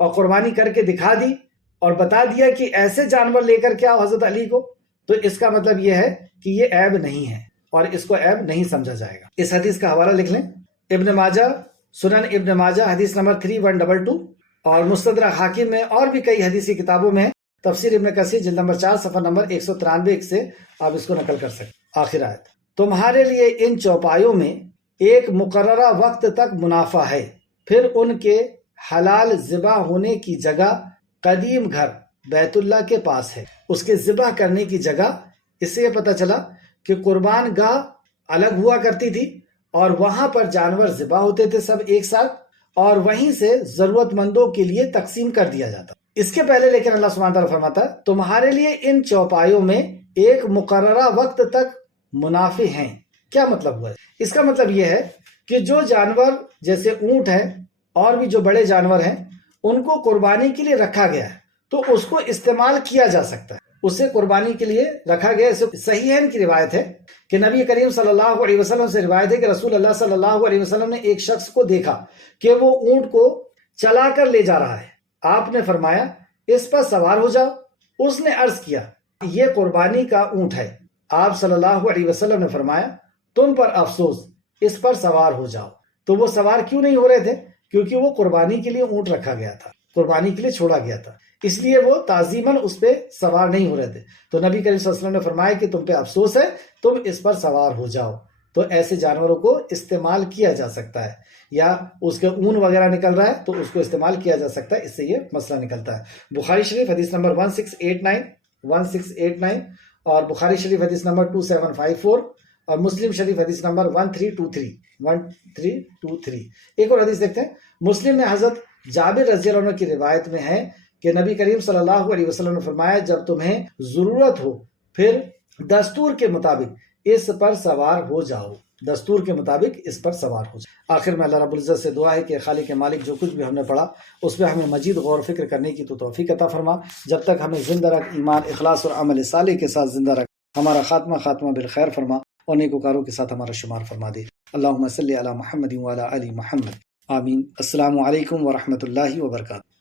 اور قربانی کر کے دکھا دی اور بتا دیا کہ ایسے جانور لے کر کے آؤ حضرت علی کو، تو اس کا مطلب یہ ہے کہ یہ عیب نہیں ہے اور اس کو عیب نہیں سمجھا جائے گا۔ اس حدیث کا حوالہ لکھ لیں، ابن ماجہ، سنن ابن ماجہ حدیث نمبر 3122، اور مستدرک حاکم میں اور بھی کئی حدیثی کتابوں میں، تفسیر ابن کثیر جلد نمبر 4 صفحہ نمبر 193 سے آپ اس کو نقل کر سکتے۔ آخر آیت، تمہارے لیے ان چوپایوں میں ایک مقررہ وقت تک منافع ہے، پھر ان کے حلال ذبح ہونے کی جگہ قدیم گھر بیت اللہ کے پاس ہے۔ اس کے ذبح کرنے کی جگہ، اس سے یہ پتہ چلا کہ قربان گاہ الگ ہوا کرتی تھی اور وہاں پر جانور ذبح ہوتے تھے سب ایک ساتھ، اور وہیں سے ضرورت مندوں کے لیے تقسیم کر دیا جاتا۔ اس کے پہلے لیکن اللہ سبحانہ تعالیٰ فرماتا ہے تمہارے لیے ان چوپایوں میں ایک مقررہ وقت تک منافع ہیں۔ کیا مطلب ہوا ہے؟ اس کا مطلب یہ ہے کہ جو جانور جیسے اونٹ ہیں اور بھی جو بڑے جانور ہیں ان کو قربانی کے لیے رکھا گیا ہے، تو اس کو استعمال کیا جا سکتا ہے، اسے قربانی کے لیے رکھا گیا۔ صحیح ہے، ان کی روایت ہے کہ نبی کریم صلی اللہ علیہ وسلم سے روایت ہے کہ رسول اللہ صلی اللہ علیہ وسلم نے ایک شخص کو دیکھا کہ وہ اونٹ کو چلا کر لے جا رہا ہے۔ آپ نے فرمایا اس پر سوار ہو جاؤ۔ اس نے عرض کیا یہ قربانی کا اونٹ ہے۔ آپ صلی اللہ علیہ وسلم نے فرمایا تم پر افسوس، اس پر سوار ہو جاؤ۔ تو وہ سوار کیوں نہیں ہو رہے تھے؟ کیونکہ وہ قربانی کے لیے اونٹ رکھا گیا تھا، قربانی کے لیے چھوڑا گیا تھا، اس لیے وہ تعظیماً اس پہ سوار نہیں ہو رہے تھے۔ تو نبی کریم صلی اللہ علیہ وسلم نے فرمایا کہ تم پہ افسوس ہے، تم اس پر سوار ہو جاؤ۔ تو ایسے جانوروں کو استعمال کیا جا سکتا ہے، یا اس کے اون وغیرہ نکل رہا ہے تو اس کو استعمال کیا جا سکتا ہے، اس سے یہ مسئلہ نکلتا ہے۔ بخاری شریف حدیث نمبر 1689 اور بخاری شریف حدیث نمبر 2754 اور مسلم شریف حدیث نمبر 1323۔ ایک اور حدیث دیکھتے ہیں، مسلم میں حضرت جابر رضی اللہ عنہ کی روایت میں ہے کہ نبی کریم صلی اللہ علیہ وسلم نے فرمایا جب تمہیں ضرورت ہو پھر دستور کے مطابق اس پر سوار ہو جاؤ، دستور کے مطابق اس پر سوار ہو جاؤ۔ آخر میں اللہ رب العزت سے دعا ہے کہ خالق مالک جو کچھ بھی ہم نے پڑھا اس پہ ہمیں مزید غور و فکر کرنے کی تو توفیق عطا فرما، جب تک ہمیں زندہ رکھ، ایمان، اخلاص اور عمل صالح کے ساتھ زندہ رکھ، ہمارا خاتمہ بالخیر فرما اور نیکوکاروں کے ساتھ ہمارا شمار فرما دے۔ اللہم صلی علی محمد وعلی آل محمد، آمین۔ السلام علیکم ورحمۃ اللہ وبرکاتہ۔